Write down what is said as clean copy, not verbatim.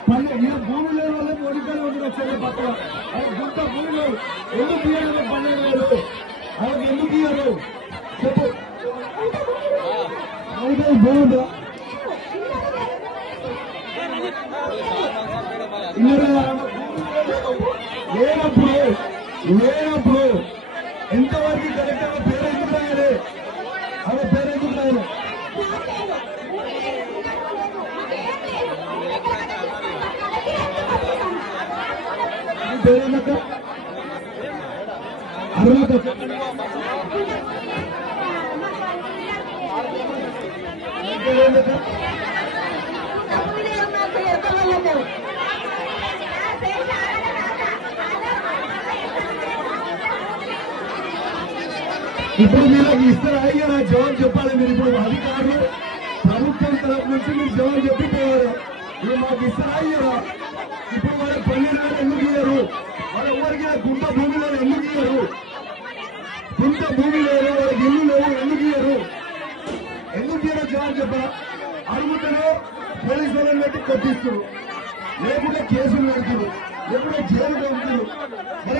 భూమి లేని వాళ్ళే ఓడికాలు వచ్చారు పక్కన గుంట భూమిలో ఎందుకు ఇయ్యారు 12,000 వాళ్ళకి ఎందుకు ఇయ్యారు చెప్పు బాగుందా లేనప్పుడు ఎంతవరకు కరెక్ట్గా పేరు ఎందుకు రాయాలి అలా పేరు ఎందుకు రాయాలి పేరేందక్క అర్హత పేరేందక్క ఇప్పుడు మీరు ఇస్తారా అయ్యారా జవాబు చెప్పాలి మీరు ఇప్పుడు అధికారులు ప్రభుత్వం తరఫు నుంచి మీరు జవాబు చెప్పిపోయారు మీరు మాకు ఇస్తారా అయ్యారా ఇప్పుడు వాళ్ళకి 12,000 ఎందుకు ఇయ్యారు వాళ్ళ ఎవరికి గుంట భూమిలో ఎందుకు ఇయ్యారు గుంట భూమిలో వాళ్ళకి ఇల్లు లేవు ఎందుకు ఇయ్యారు జవాబు చెప్పరా అడుగుతూనే పోలీసు వాళ్ళని పెట్టి కొట్టిస్తారు లేకుంటే కేసులు పెడతారు లేకుంటే జైలు పెడతారు మరి